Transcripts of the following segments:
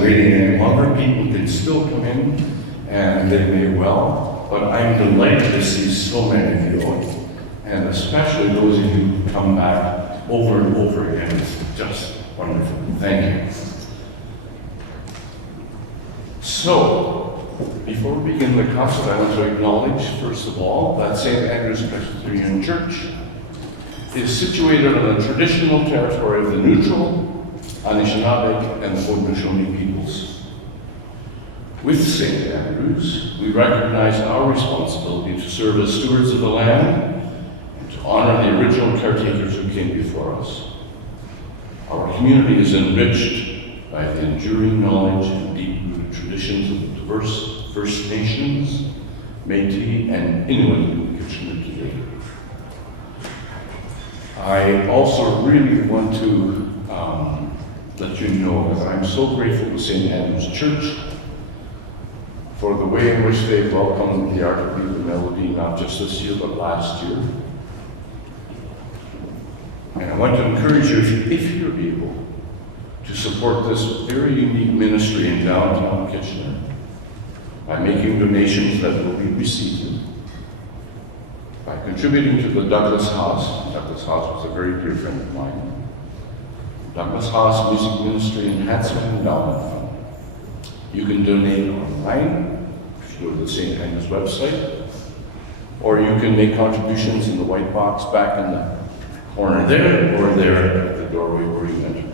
waiting any longer. People can still come in, and they may well, but I'm delighted to see so many of you, and especially those of you who come back over and over again. It's just wonderful. Thank you. So, before we begin the concert, I want to acknowledge, first of all, that St. Andrew's Presbyterian Church is situated on the traditional territory of the Neutral, Anishinaabe, and Haudenosaunee peoples. With St. Andrews, we recognize our responsibility to serve as stewards of the land and to honor the original caretakers who came before us. Our community is enriched by the enduring knowledge and deep-rooted traditions of the diverse First Nations, Métis, and Inuit Kitchener today. I also really want to let you know that I'm so grateful to St. Andrew's Church for the way in which they've welcomed the Art of Mélodie, not just this year, but last year. And I want to encourage you, if you're able, to support this very unique ministry in downtown Kitchener by making donations that will be received, by contributing to the Douglas House. Douglas House was a very dear friend of mine. Douglas House Music Ministry Enhancement Endowment Fund. You can donate online if you go to the St. Andrew's website, or you can make contributions in the white box back in the corner there, or there at the doorway where you enter.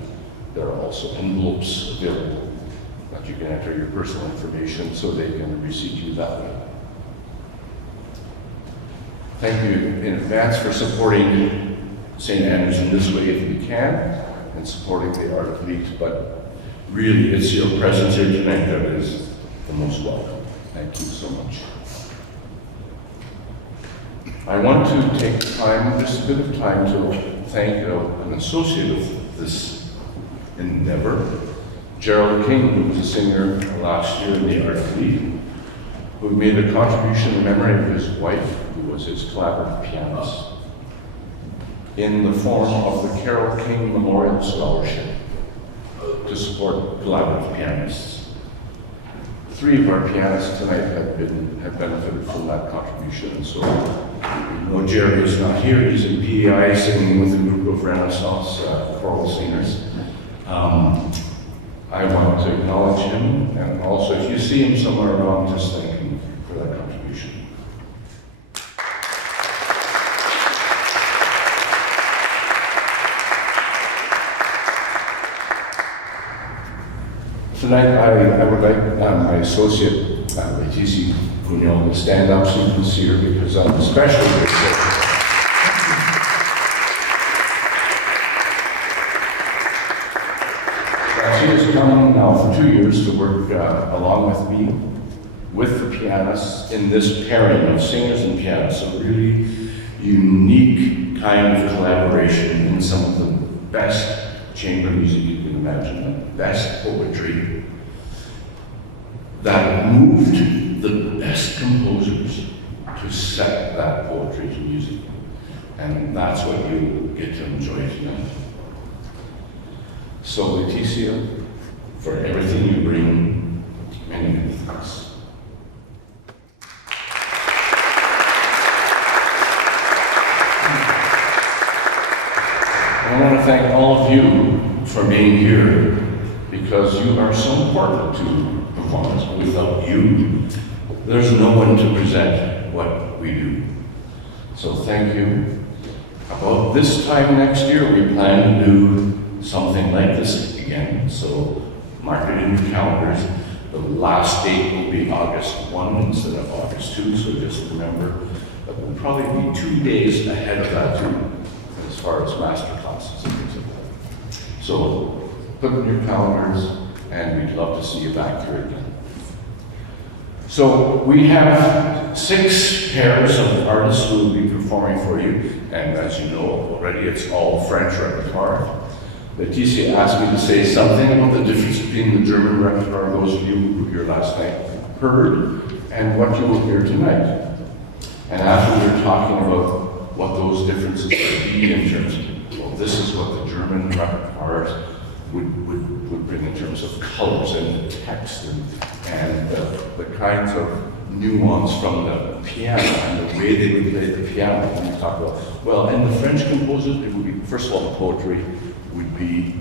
There are also envelopes available that you can enter your personal information so they can receive you that way. Thank you in advance for supporting St. Andrews in this way if you can, and supporting the Art of Leet, but really it's your presence here tonight that is the most welcome. Thank you so much. I want to take time, just a bit of time, to thank an associate of this endeavor, Gerald King, who was a singer last year in the Art of Leet, who made a contribution in memory of his wife, who was his collaborative pianist, in the form of the Carol King Memorial Scholarship to support collaborative pianists. 3 of our pianists tonight have benefited from that contribution. So, Jerry is not here. He's in PEI singing with a group of Renaissance choral singers. I want to acknowledge him, and also if you see him somewhere around, just thank him for that contribution. Tonight, I would like my associate, Leticia Cunyon, to stand up so you can see her, because I'm especially grateful. She has come now for 2 years to work along with me, with the pianists, in this pairing of singers and pianists, a really unique kind of collaboration in some of the best chamber music you can imagine, the best poetry that moved the best composers to set that poetry to music. And that's what you get to enjoy tonight. So Leticia, for everything you bring, many, many thanks. I want to thank all of you for being here, because you are so important to performance. Without you, there's no one to present what we do. So thank you. About this time next year, we plan to do something like this again. So mark it in your calendars. The last date will be August 1 instead of August 2, so just remember that we'll probably be 2 days ahead of that too, as far as master classes and things like that. So put it in your calendars, and we'd love to see you back here again. So we have 6 pairs of artists who will be performing for you, and as you know already, it's all French repertoire. Leticia asked me to say something about the difference between the German repertoire, those of you who were here last night heard, and what you will hear tonight. And after we were talking about what those differences would be in terms of, well, this is what the German repertoire would bring in terms of colors and text and the kinds of nuance from the piano and the way they would play the piano. And we talk about, well, and the French composers, it would be, first of all, the poetry would be,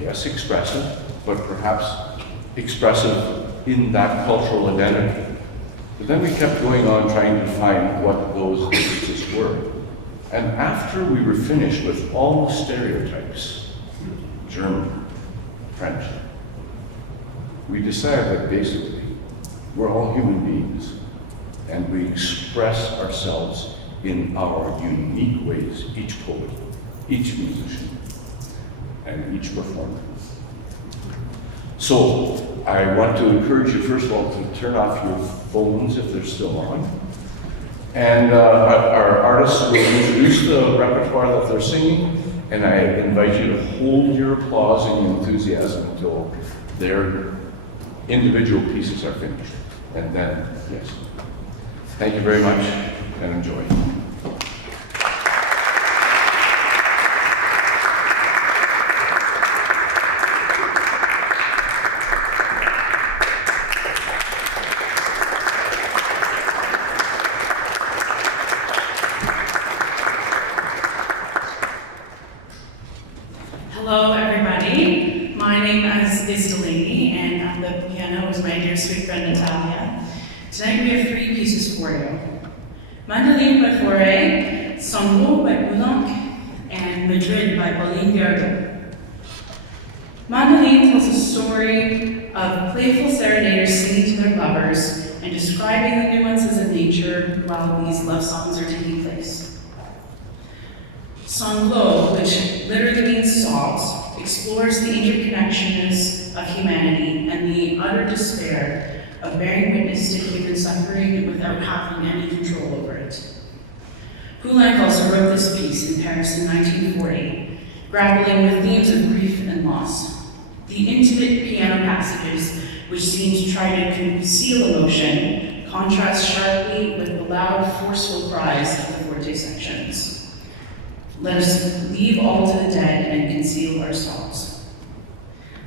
yes, expressive, but perhaps expressive in that cultural identity. But then we kept going on trying to find what those differences were. And after we were finished with all the stereotypes, German, French, we decided that basically we're all human beings and we express ourselves in our unique ways, each poet, each musician, and each performer. So I want to encourage you, first of all, to turn off your phones if they're still on. And our artists will introduce the repertoire that they're singing, and I invite you to hold your applause and your enthusiasm until their individual pieces are finished. And then, yes. Thank you very much, and enjoy. Hello, everybody. My name is Delaney, and on the piano is my dear sweet friend Natalia. Tonight we have 3 pieces for you. Mandoline by Fauré, Sanglots by Poulenc, and Madrid by Pauline Viardot. Mandoline tells a story of playful serenaders singing to their lovers and describing the nuances of nature while these love songs are taking place. Sanglots, which literally means sobs, explores the interconnectedness of humanity and the utter despair of bearing witness to human suffering without having any control over it. Poulenc also wrote this piece in Paris in 1940, grappling with themes of grief and loss. The intimate piano passages, which seem to try to conceal emotion, contrast sharply with the loud, forceful cries of the forte sections. Let us leave all to the dead and conceal our souls.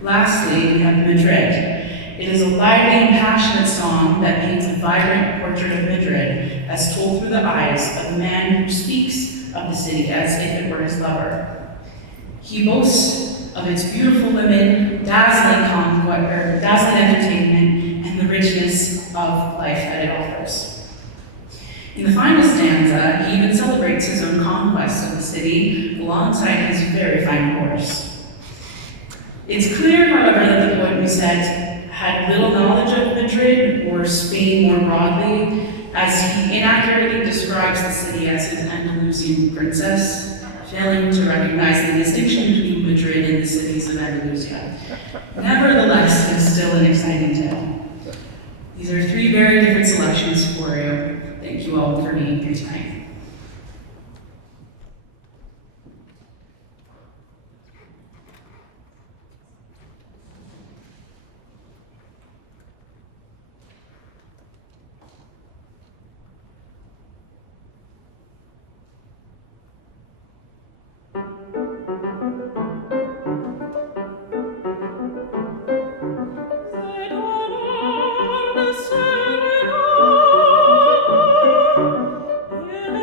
Lastly, we have Madrid. It is a lively and passionate song that paints a vibrant portrait of Madrid as told through the eyes of a man who speaks of the city as if it were his lover. He boasts of its beautiful women, dazzling entertainment, and the richness of life that it offers. In the final stanza, he even celebrates his own conquest of the city alongside his very fine horse. It's clear, however, that the poet we said had little knowledge of Madrid or Spain more broadly, as he inaccurately describes the city as his Andalusian princess, failing to recognize the distinction between Madrid and the cities of Andalusia. Nevertheless, it's still an exciting tale. These are 3 very different selections for you. Thank you all for being here tonight. Séléné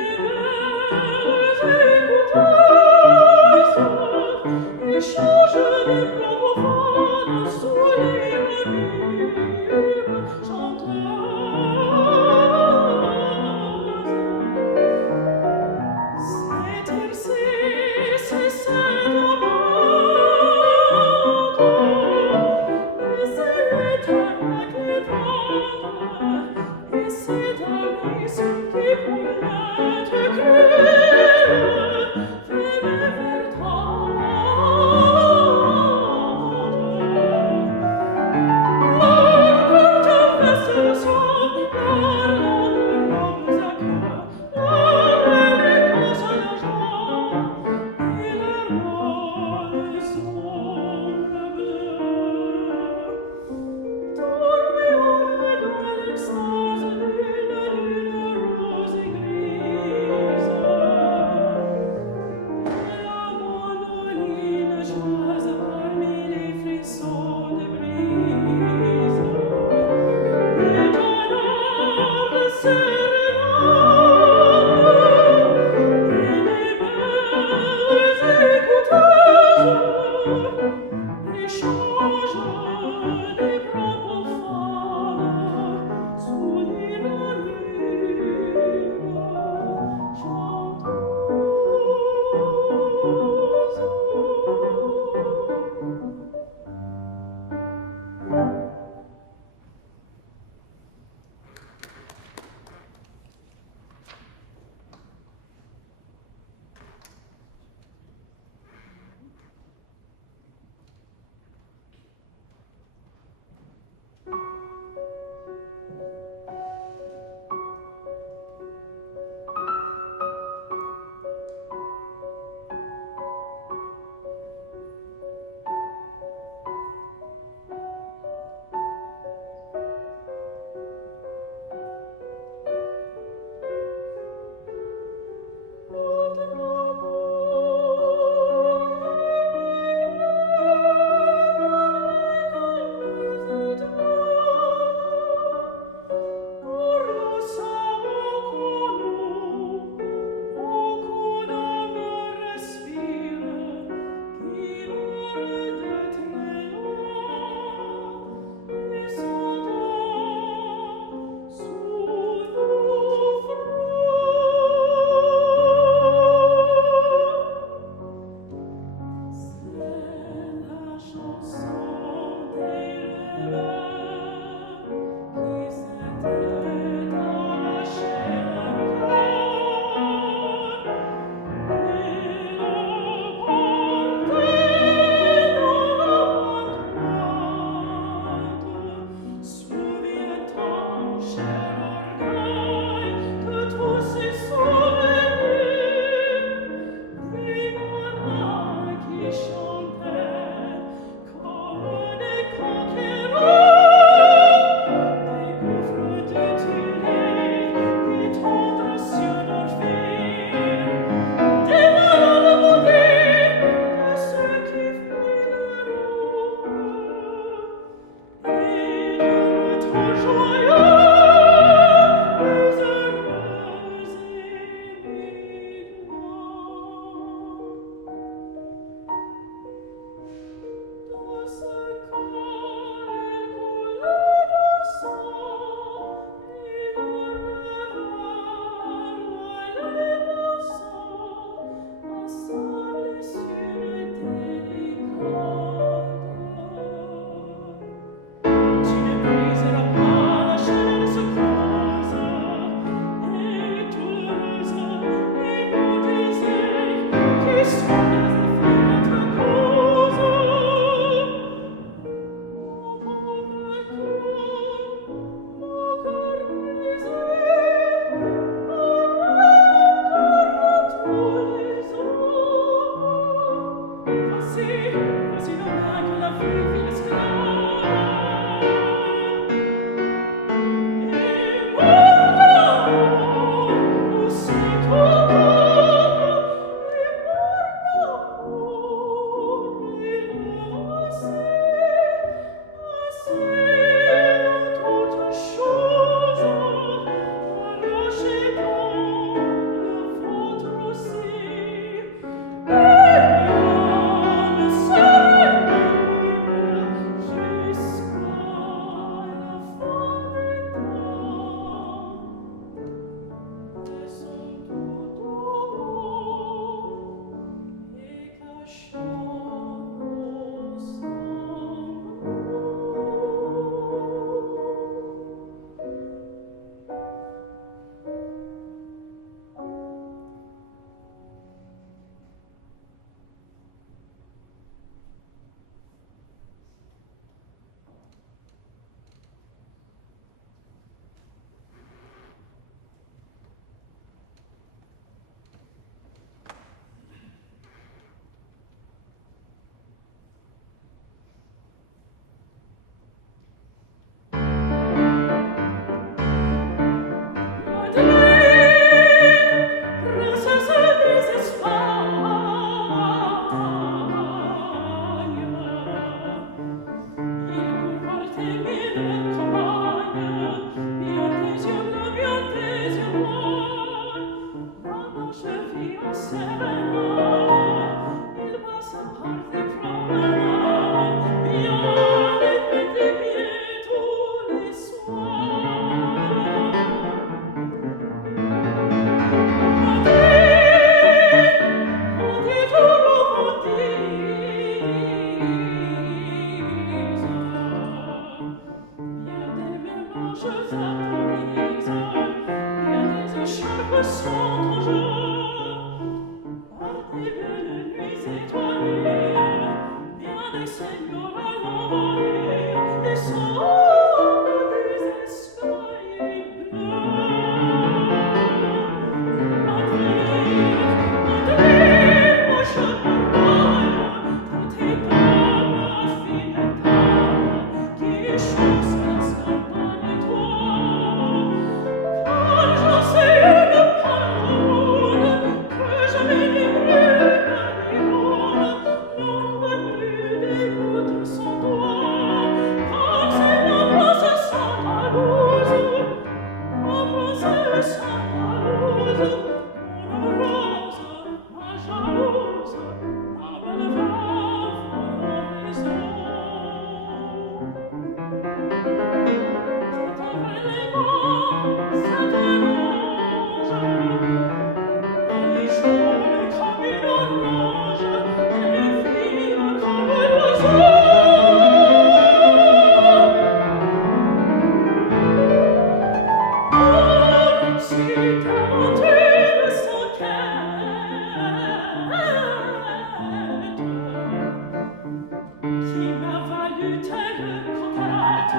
Qui m'a valu telle conquête,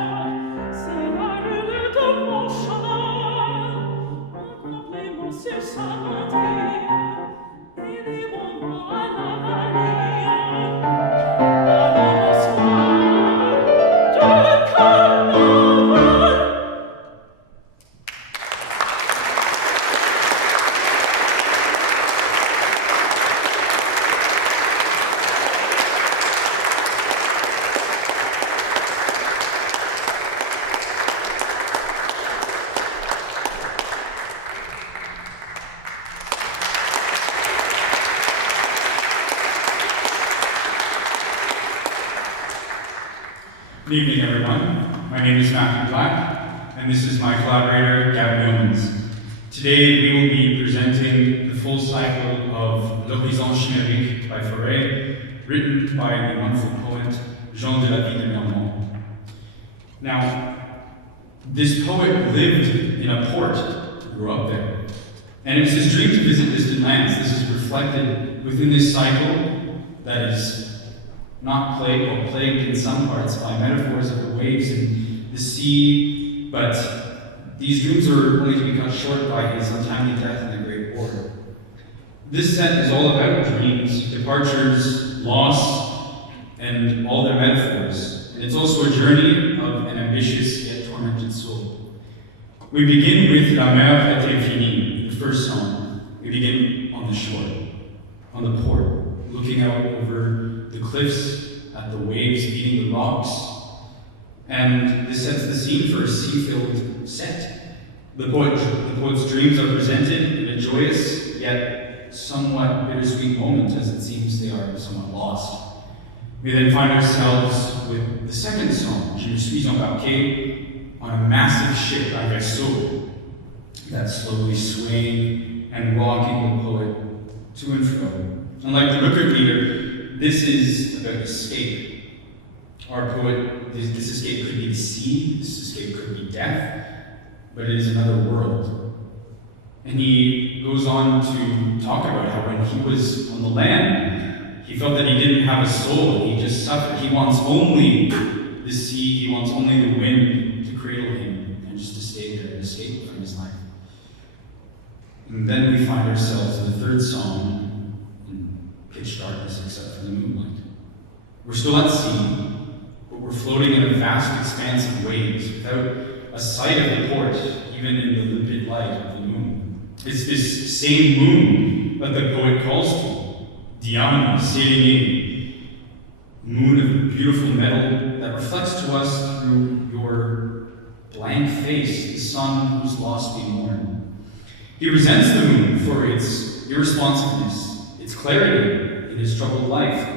c'est la rue de mon Good evening, everyone. My name is Matthew Black, and this is my collaborator, Gavin Yeomans. Today, we will be presenting the full cycle of L'Horizon Chimérique by Fauré, written by the wonderful poet Jean de la Vie de Mermont. Now, this poet lived in a port, grew up there, and it was his dream to visit distant lands. This is reflected within this cycle that is not plagued, or plagued in some parts by metaphors of the waves and the sea, but these dreams are only to be cut short by his untimely death in the Great War. This set is all about dreams, departures, loss, and all their metaphors. And it's also a journey of an ambitious yet tormented soul. We begin with La Mer est infinie, the first song. We begin on the shore, on the port, looking out over the cliffs at the waves beating the rocks. And this sets the scene for a sea-filled set. The poet's dreams are presented in a joyous yet somewhat bittersweet moment, as it seems they are somewhat lost. We then find ourselves with the second song, suis, embarqué, on a massive ship, a Vaisseaux, that's slowly swaying and rocking the poet to and fro. And like the record leader, this is about escape. Our poet, this escape could be the sea, this escape could be death, but it is another world. And he goes on to talk about how when he was on the land, he felt that he didn't have a soul, he just suffered. He wants only the sea, he wants only the wind to cradle him and just to stay there and escape from his life. And then we find ourselves in the third song, pitch darkness except for the moonlight. We're still at sea, but we're floating in a vast expanse of waves without a sight of the port, even in the limpid light of the moon. It's this same moon that the poet calls to, Diane, Séléné, moon of beautiful metal that reflects to us through your blank face the sun whose loss we mourn. He resents the moon for its irresponsiveness, its clarity in his troubled life,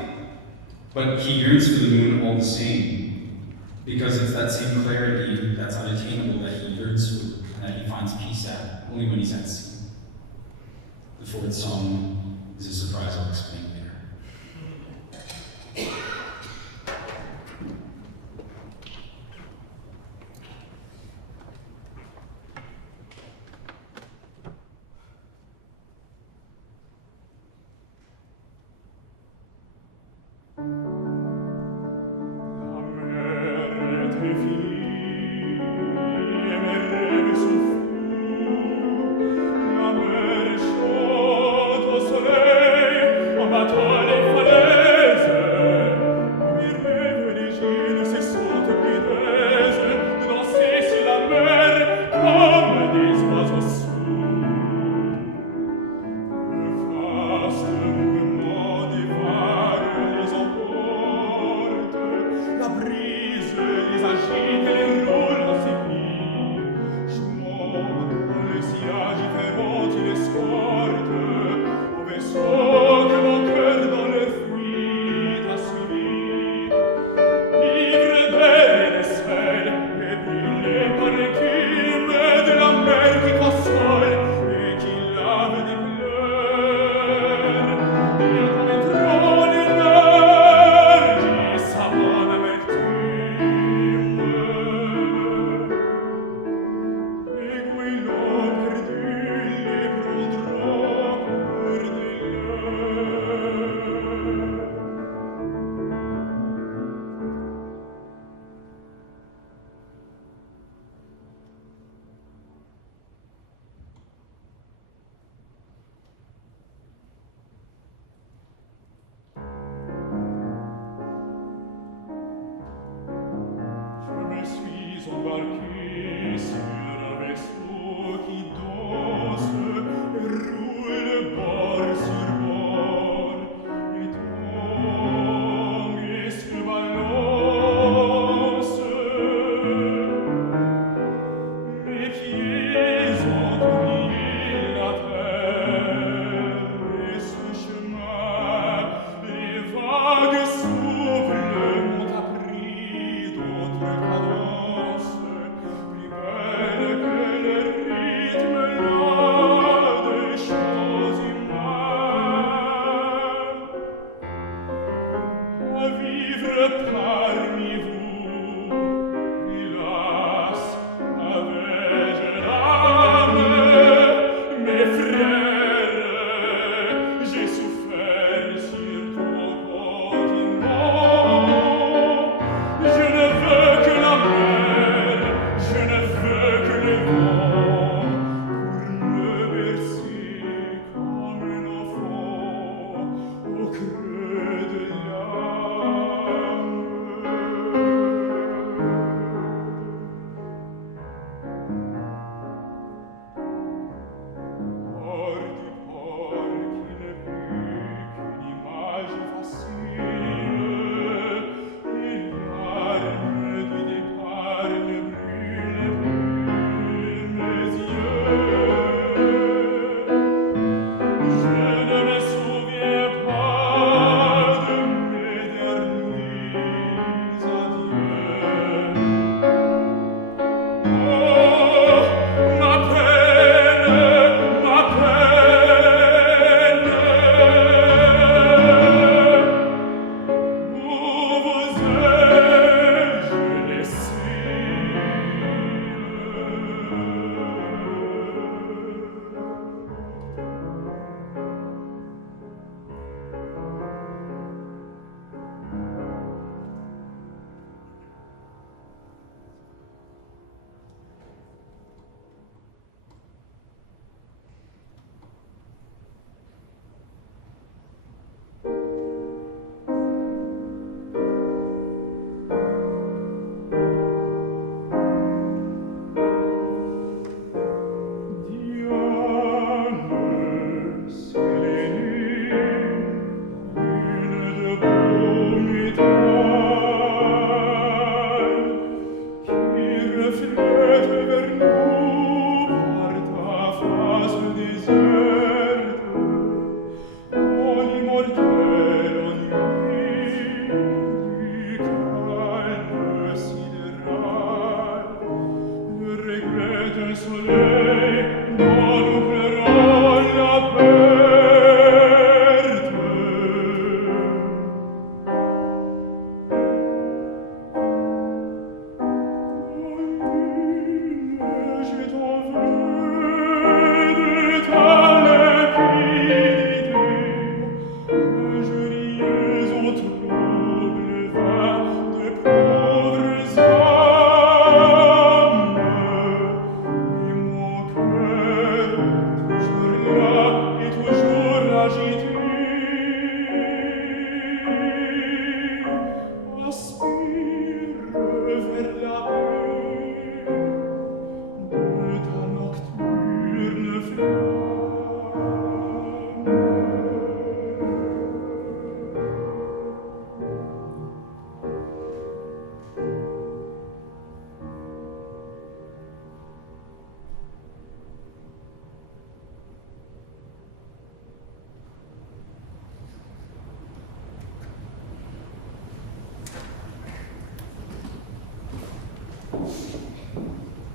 but he yearns for the moon all the same, because it's that same clarity that's unattainable that he yearns for, and that he finds peace at, only when he's at sea. The fourth song is a surprise I'll explain later. Bateau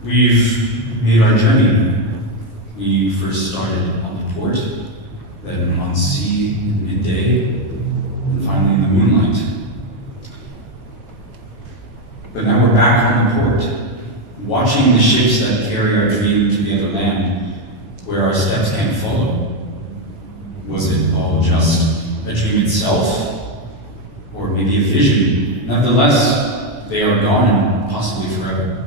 We've made our journey. We first started on the port, then on sea in midday, and finally in the moonlight. But now we're back on the port, watching the ships that carry our dream to the other land, where our steps can't follow. Was it all just a dream itself? Or maybe a vision? Nevertheless, they are gone and possibly forever.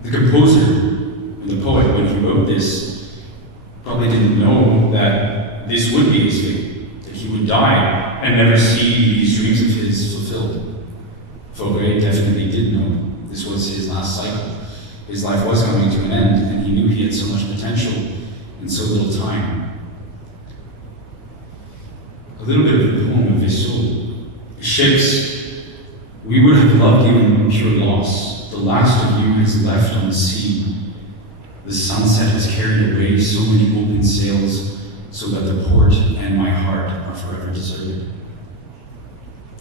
The composer and the poet, when he wrote this, probably didn't know that this would be his fate, that he would die and never see these dreams of his fulfilled. Fauré definitely did know this was his last cycle. His life was coming to an end, and he knew he had so much potential in so little time. A little bit of the poem of Vaisseaux. Ships, we would have loved you in pure loss. The last of you has left on the sea. The sunset has carried away so many open sails, so that the port and my heart are forever deserted.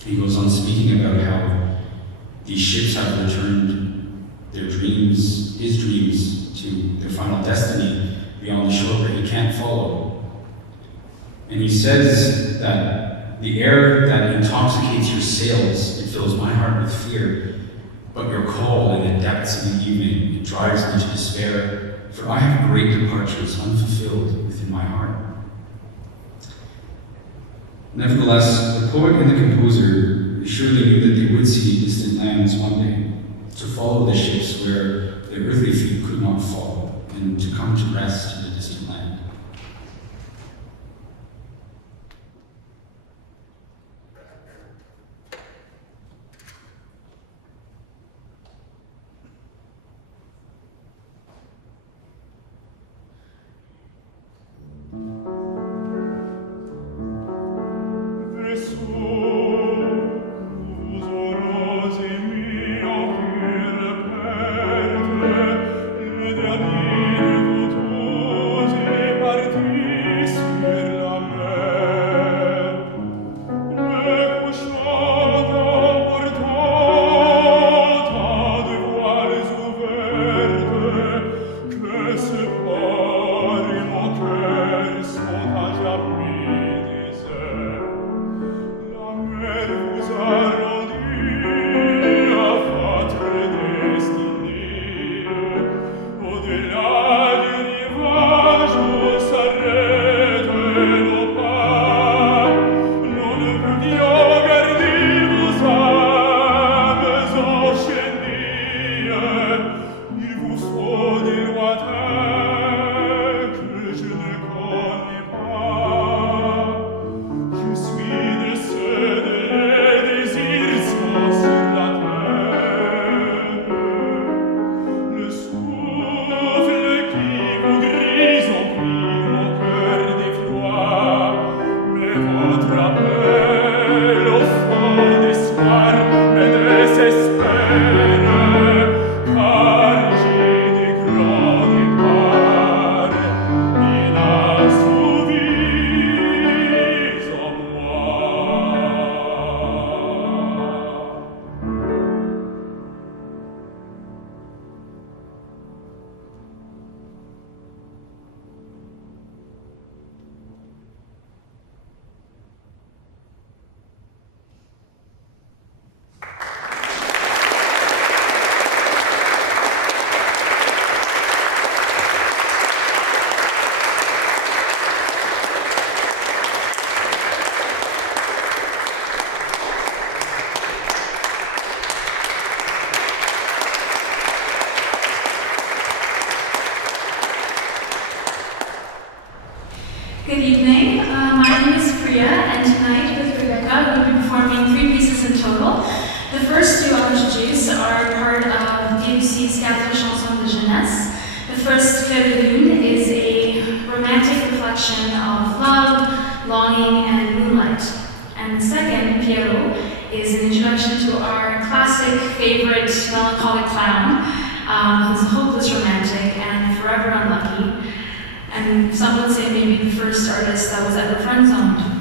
He goes on speaking about how these ships have returned their dreams, his dreams, to their final destiny beyond the shore where he can't follow. And he says that the air that intoxicates your sails, it fills my heart with fear. But your call in the depths of the evening, it drives me to despair, for I have great departures unfulfilled within my heart. Nevertheless, the poet and the composer surely knew that they would see distant lands one day, to follow the ships where their earthly feet could not follow, and to come to rest in a distant land. Le dernier de vos tours Good evening. My name is Priya, and tonight with Rebecca we'll be performing 3 pieces in total. The first 2 I'll introduce are part of Debussy's 4 chansons de jeunesse. The first, Clair, lune, is a romantic reflection of love, longing, and moonlight. And the second, Pierrot, is an introduction to our classic favorite melancholic clown, who's a hopeless romantic and forever unlucky. And some would say maybe the first artist that was ever friend-zoned.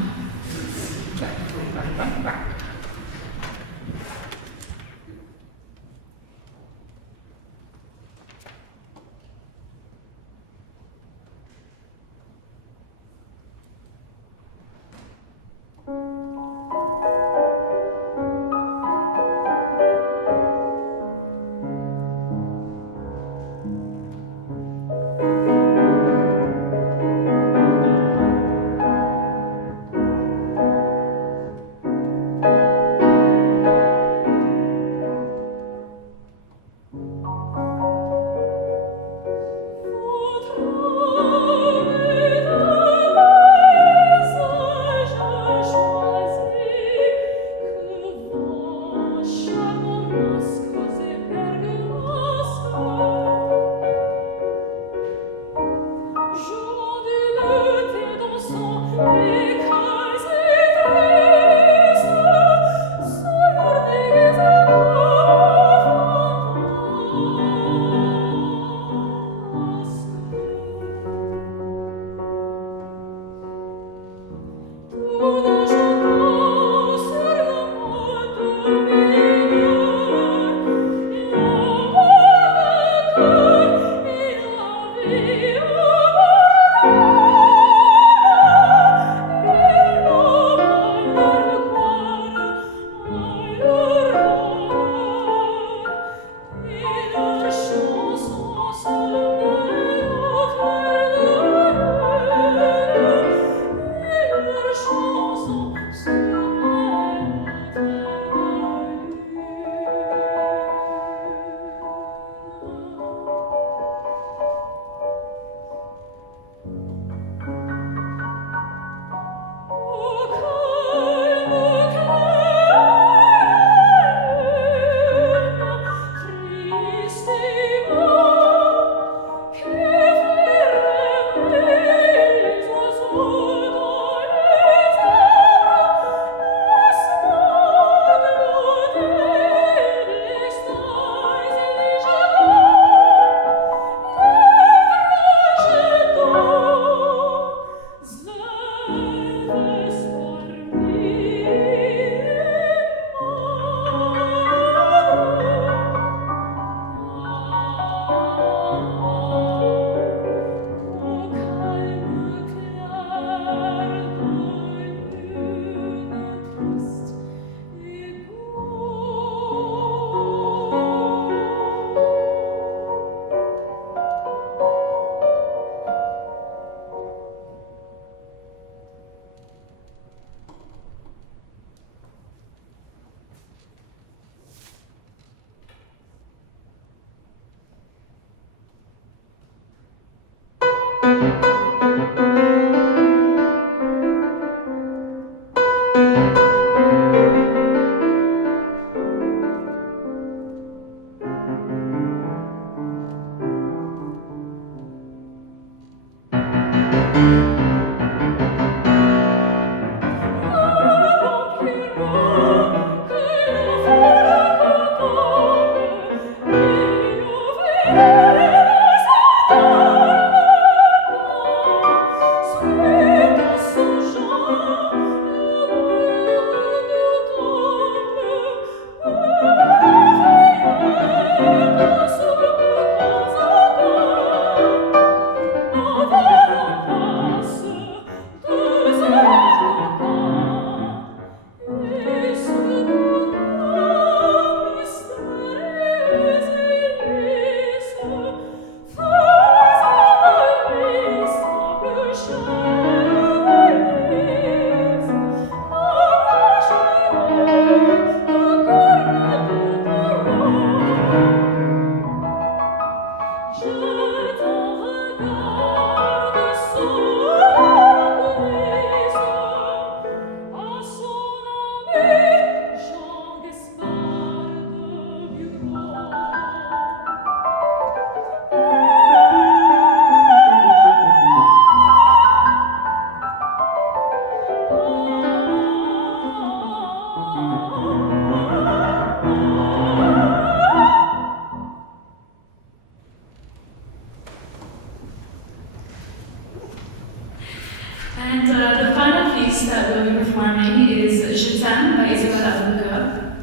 And the final piece that we'll be performing is Je t'aime by Isabelle Aboulker.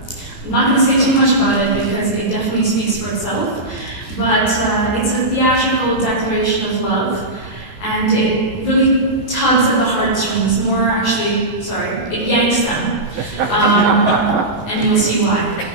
I'm not going to say too much about it because it definitely speaks for itself, but it's a theatrical declaration of love, and it really tugs at the heartstrings, it yanks them, and you'll see why.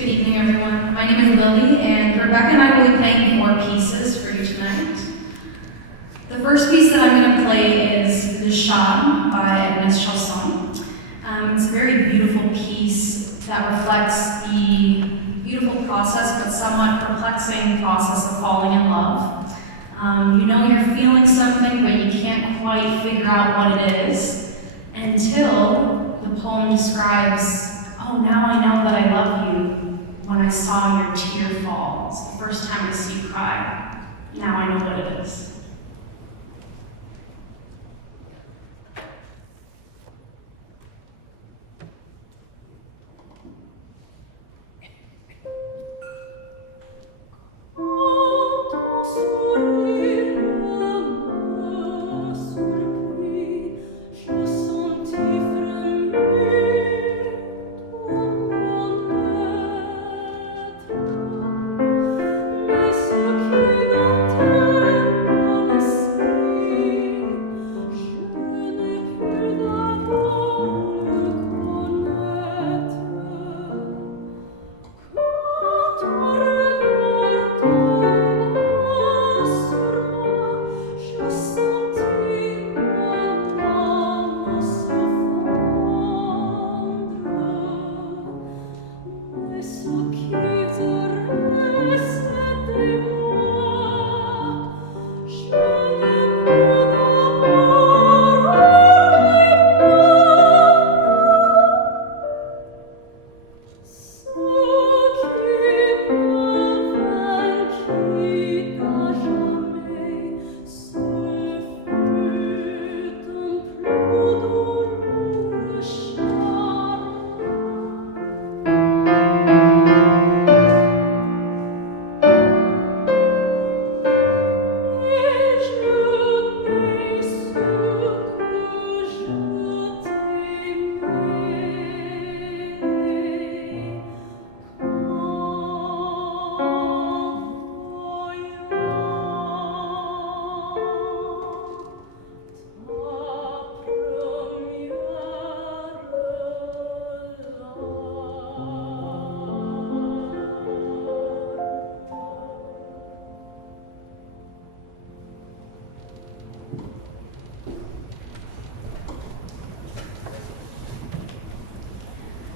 Good evening, everyone. My name is Lily, and Rebecca and I will be playing 4 pieces for you tonight. The first piece that I'm going to play is Le Charme by Ernest Chausson. It's a very beautiful piece that reflects the beautiful process but somewhat perplexing process of falling in love. You know you're feeling something, but you can't quite figure out what it is until the poem describes, oh, now I know that I love you when I saw your tear fall. It's the first time I see you cry. Now I know what it is.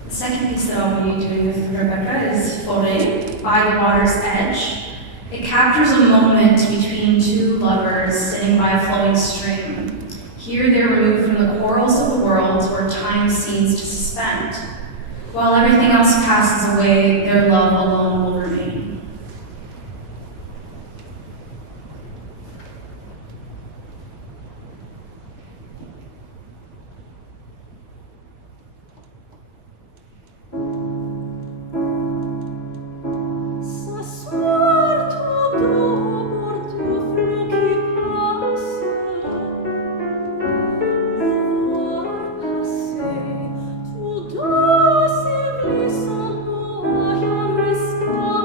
The second piece that I'll be doing with Rebecca is Fauré, By the Water's Edge. It captures a moment between two lovers sitting by a flowing stream. Here they're removed from the quarrels of the world where time seems to suspend. While everything else passes away, their love alone will remain. Jamais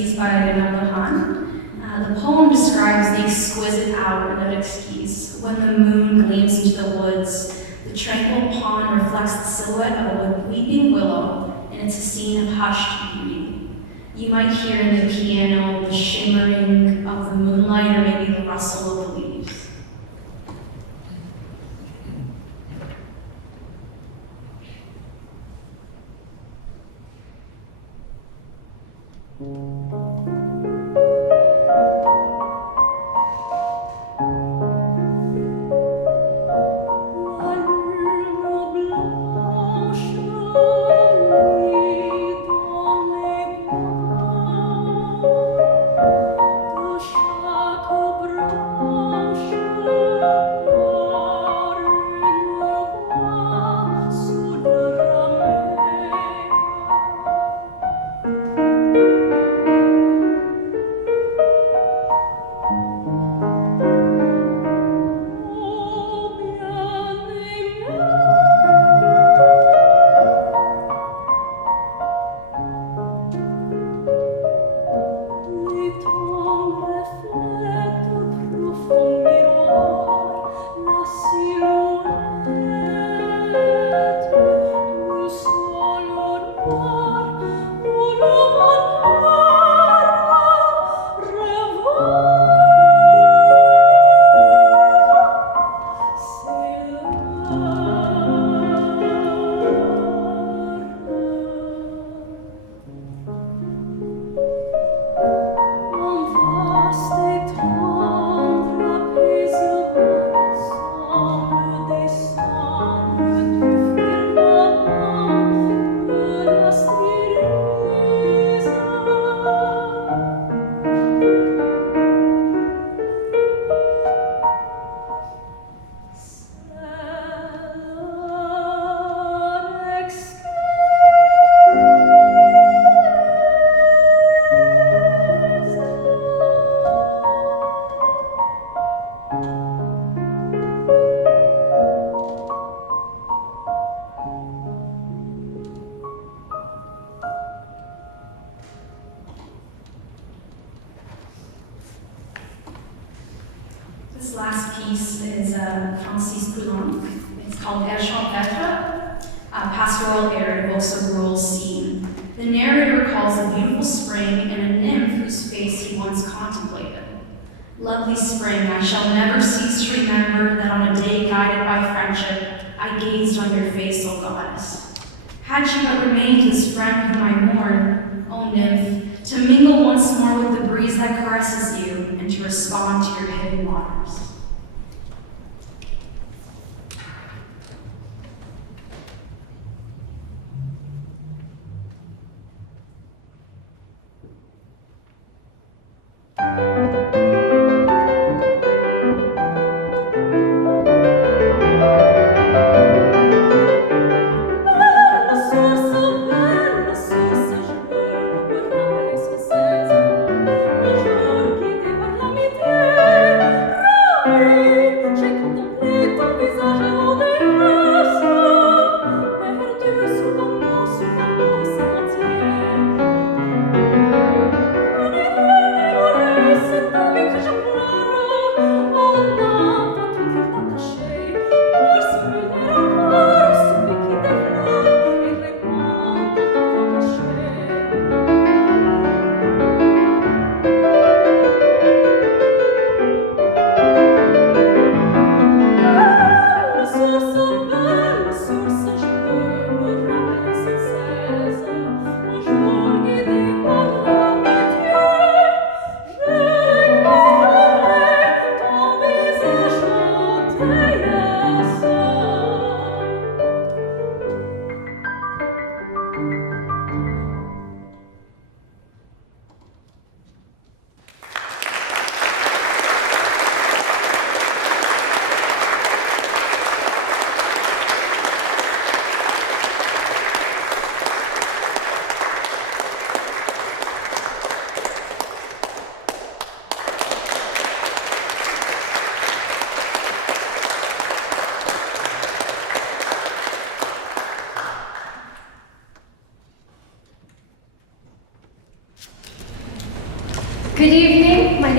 Exquise by Reynaldo Hahn. The poem describes the exquisite hour of exquise, when the moon gleams into the woods, the tranquil pond reflects the silhouette of a weeping willow, and it's a scene of hushed beauty. You might hear in the piano the shimmering of the moonlight or maybe the rustle of the leaves. This last piece is Poulenc. It's called Champêtre, a pastoral air evokes a rural scene. The narrator recalls a beautiful spring and a nymph whose face he once contemplated. Lovely spring, I shall never cease to remember that on a day guided by friendship, I gazed on your face, O goddess. Had you but remained this friend whom I mourn, O nymph, to mingle once more with the breeze that caresses you, and to respond to your hidden waters.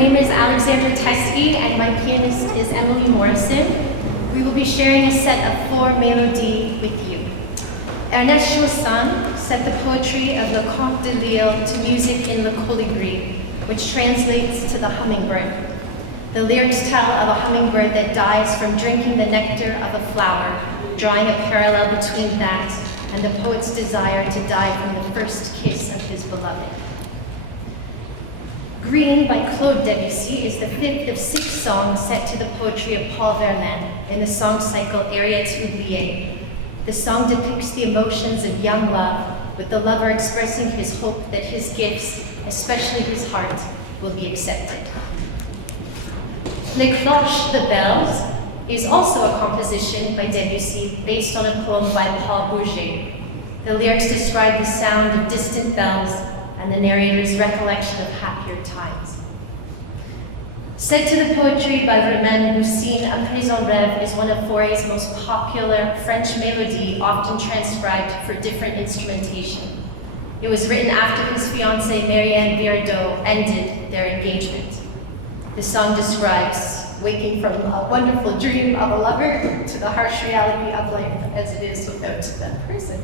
name is Alexandra Teske, and my pianist is Emily Morrison. We will be sharing a set of 4 Mélodies with you. Ernest Chausson set the poetry of Le Conte de Lille to music in Le Colibri, which translates to the hummingbird. The lyrics tell of a hummingbird that dies from drinking the nectar of a flower, drawing a parallel between that and the poet's desire to die from the first kiss of his beloved. Green by Claude Debussy is the 5th of 6 songs set to the poetry of Paul Verlaine in the song cycle Ariets Oubliées. The song depicts the emotions of young love, with the lover expressing his hope that his gifts, especially his heart, will be accepted. Les Cloches, the Bells, is also a composition by Debussy based on a poem by Paul Bourget. The lyrics describe the sound of distant bells and the narrator's recollection of happier times. Set to the poetry by Reynaldo Hahn, Après un rêve is one of Fauré's most popular French mélodies, often transcribed for different instrumentation. It was written after his fiancée Marianne Viardot ended their engagement. The song describes waking from a wonderful dream of a lover to the harsh reality of life as it is without that person.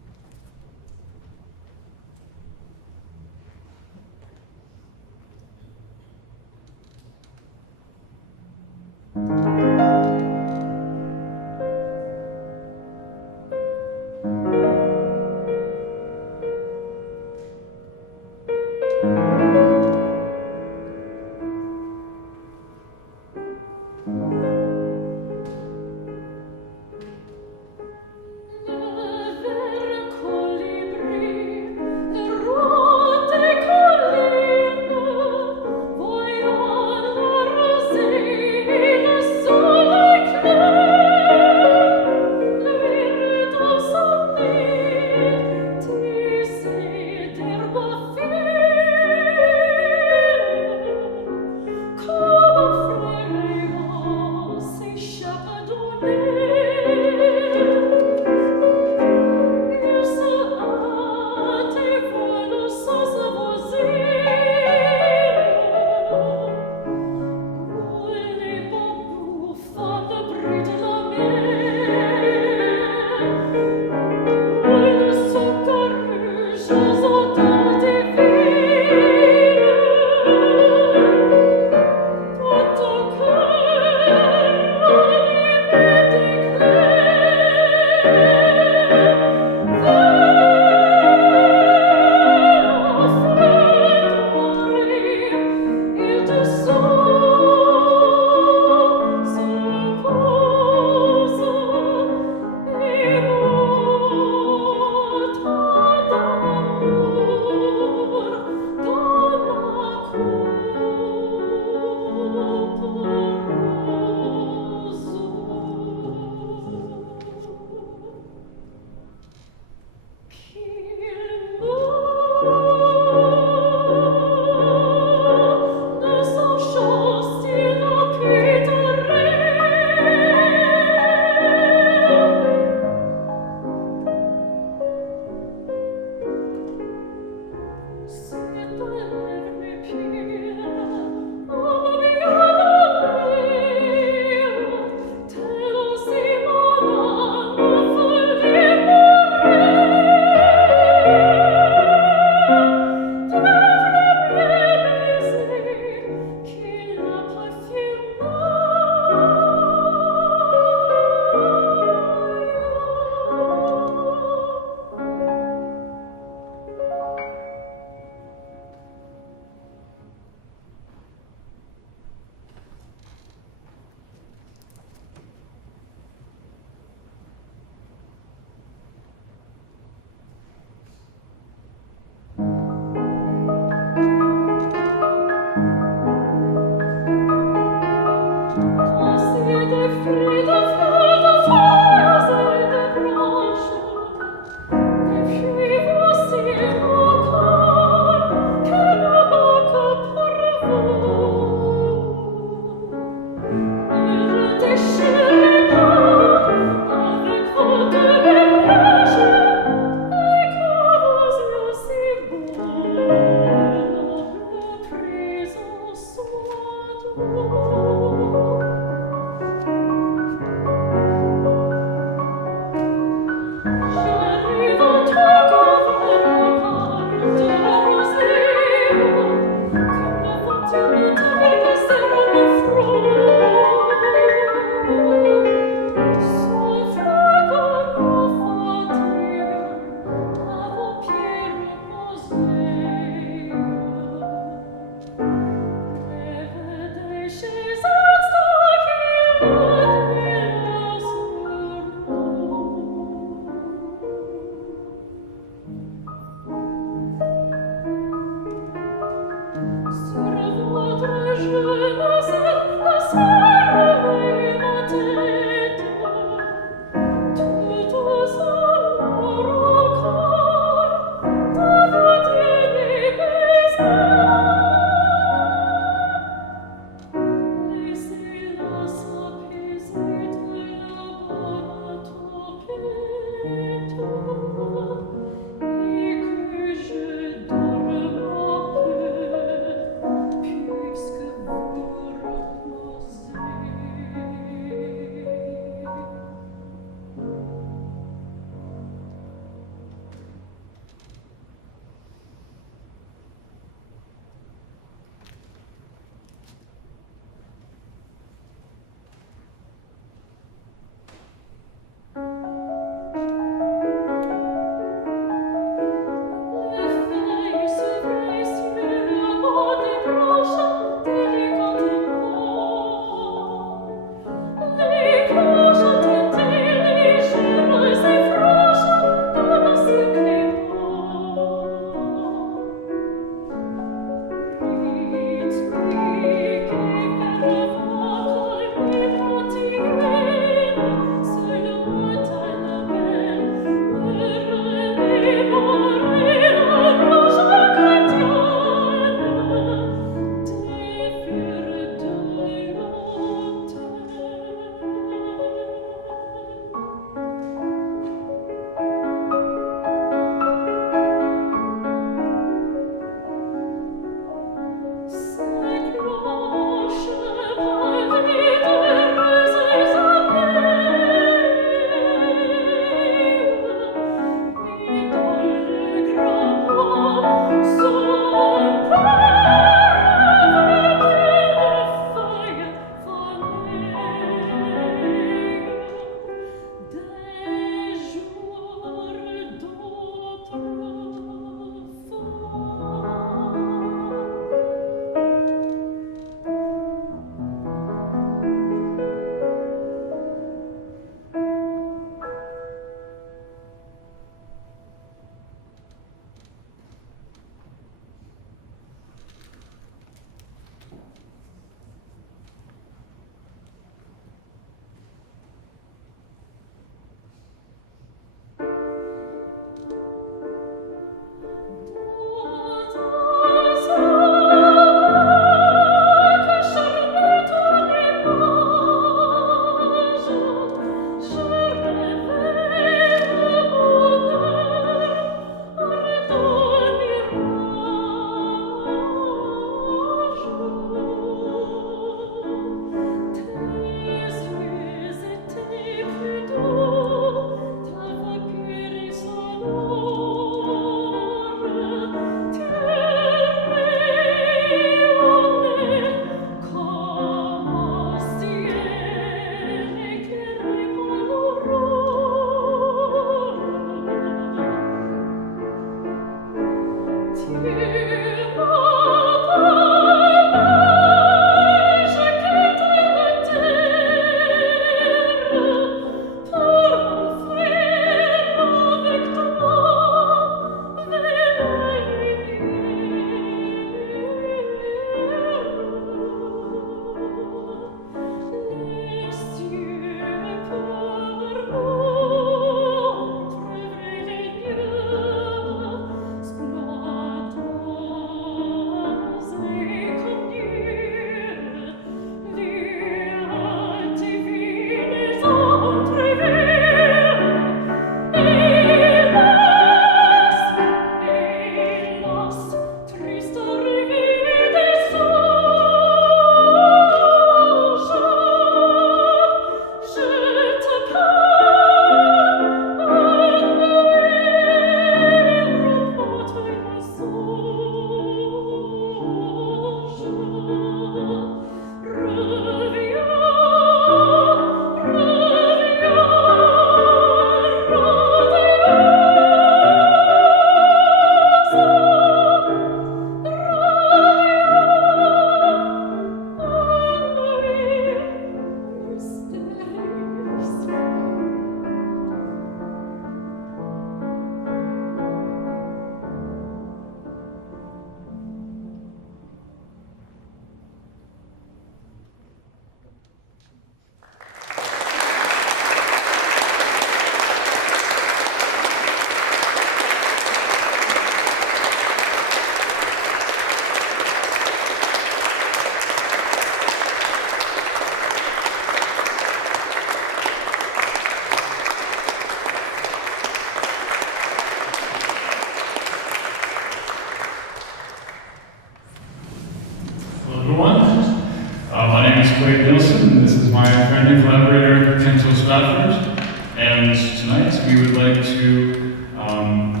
and this is my friend and collaborator, Kento Stratford. And tonight we would like to perform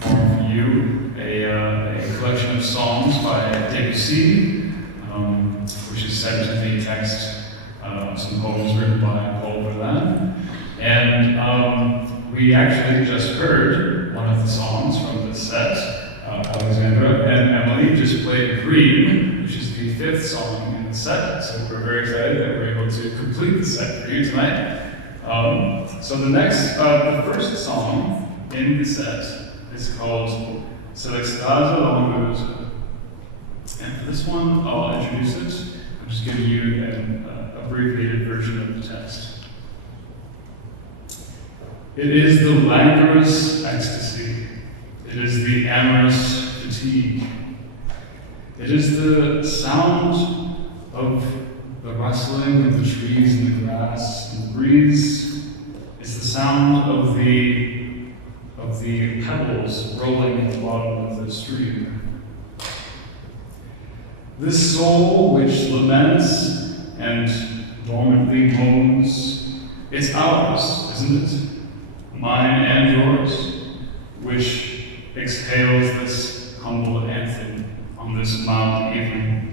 for you a collection of songs by Debussy, which is set to the text of some poems written by Pauline. And we actually just heard one of the songs from this set. Alexandra and Emily just played Green, which is the 5th song in the set, so we're very excited that we're able to complete the set for you tonight. So the first song in the set is called C'est l'extase langueuse. And for this one, I'll introduce it. I'm just giving you an abbreviated version of the text. It is the languorous ecstasy. It is the amorous fatigue. It is the sound of the rustling of the trees and the grass and the breeze. It's the sound of the pebbles rolling at the bottom of the stream. This soul which laments and dormantly moans, it's ours, isn't it? Mine and yours, which exhales this humble anthem on this mild evening.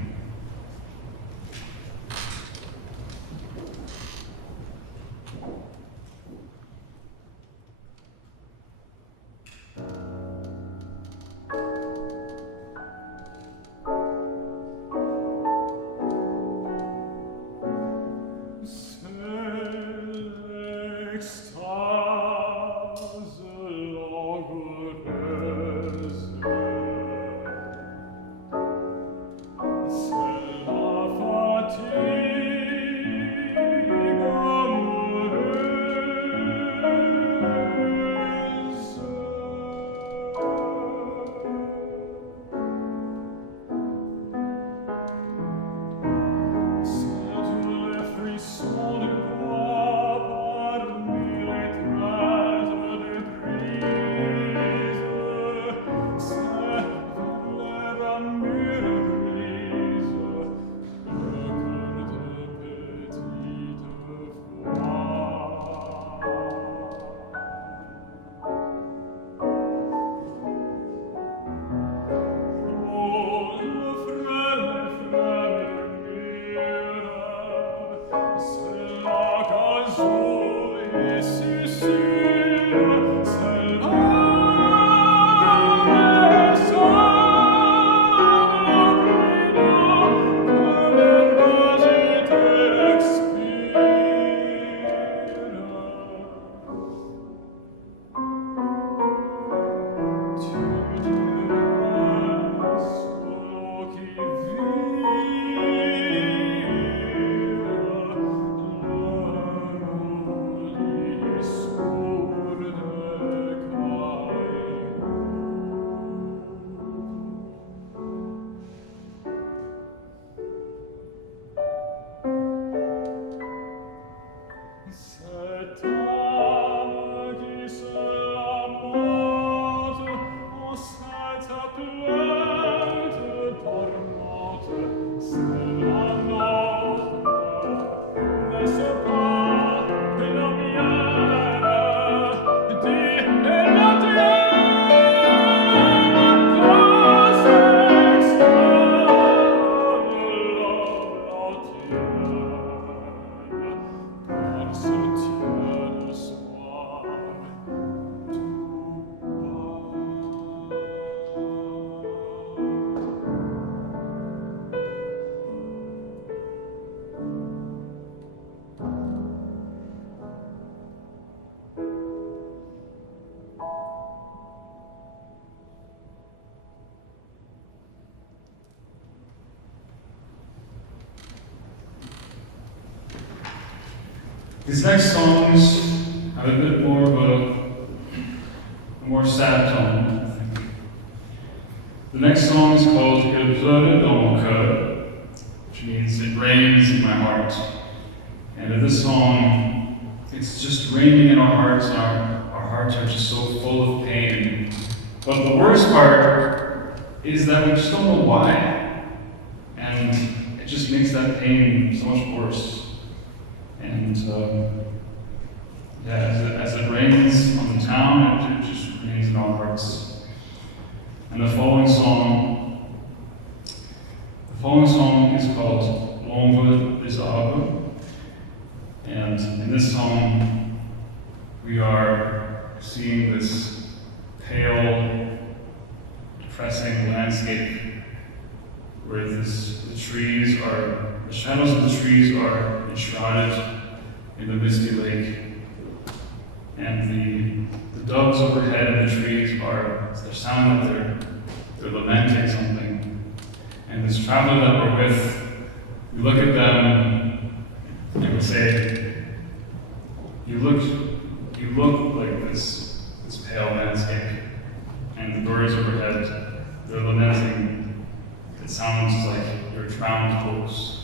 These next songs have a bit more of a more sad tone, I think. The next song is called Il pleure dans mon cœur, which means it rains in my heart. And in this song, it's just raining in our hearts, and our hearts are just so full of pain. But the worst part is that we just don't know why. And it just makes that pain so much worse. And as it rains on the town, it just rains in our hearts. And the following song is called L'ombre des arbres. And in this song, we are seeing this pale, depressing landscape where the shadows of the trees are enshrouded in the misty lake. And the doves overhead in the trees they sound like they're lamenting something. And this traveler that we're with, we look at them and we say, you look like this pale landscape. And the birds overhead, they're lamenting. It sounds like your drowned hopes.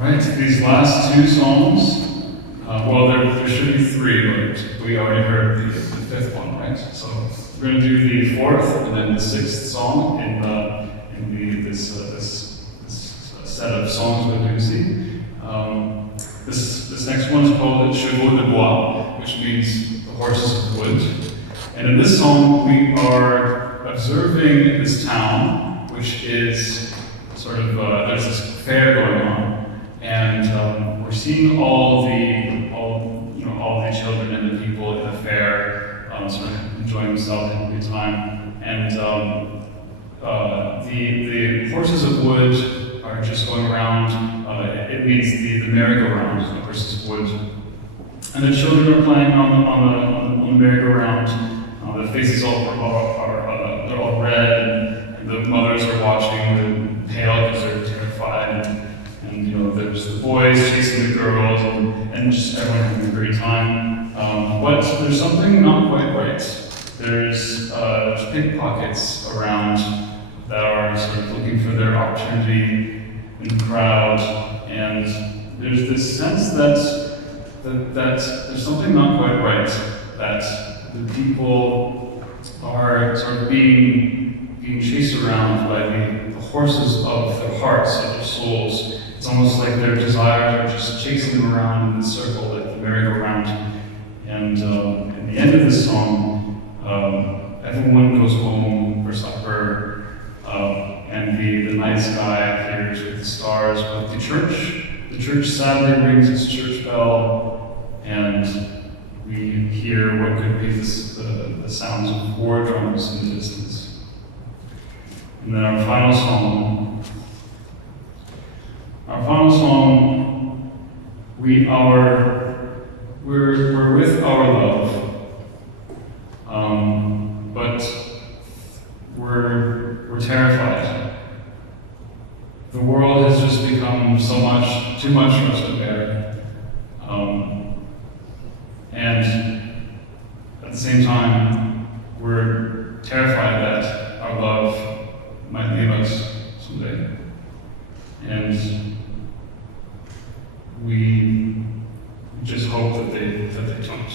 Right, these last two songs, well, there should be three, but we already heard the fifth one, right? So we're going to do the fourth and then the sixth song in this set of songs with Debussy. This next one is called Chevaux de Bois, which means the horses of wood. And in this song, we are observing this town, which is sort of, there's this fair going on. And we're seeing all the children and the people in the fair sort of enjoying themselves, having a good time. And the horses of wood are just going around. It means the merry-go-round, the horses of wood. And the children are playing on the merry-go-round. The faces are they're all red, and the mothers are watching, pale because they're terrified. And you know, there's the boys chasing the girls, and just everyone having a great time. But there's something not quite right. There's pickpockets around that are sort of looking for their opportunity in the crowd, and there's this sense that there's something not quite right. That the people are sort of being chased around by the horses of their hearts, of their souls. It's almost like their desires are just chasing them around in the circle, like the merry-go-round. And at the end of this song, everyone goes home for supper, and the night sky appears with the stars. But the church sadly rings its church bell, and we hear what could be the sounds of war drums in the distance. And then our final song, we're with our love, but we're terrified. The world has just become too much for us to bear, and at the same time, we're terrified that our love might leave us someday, and we just hope that they don't.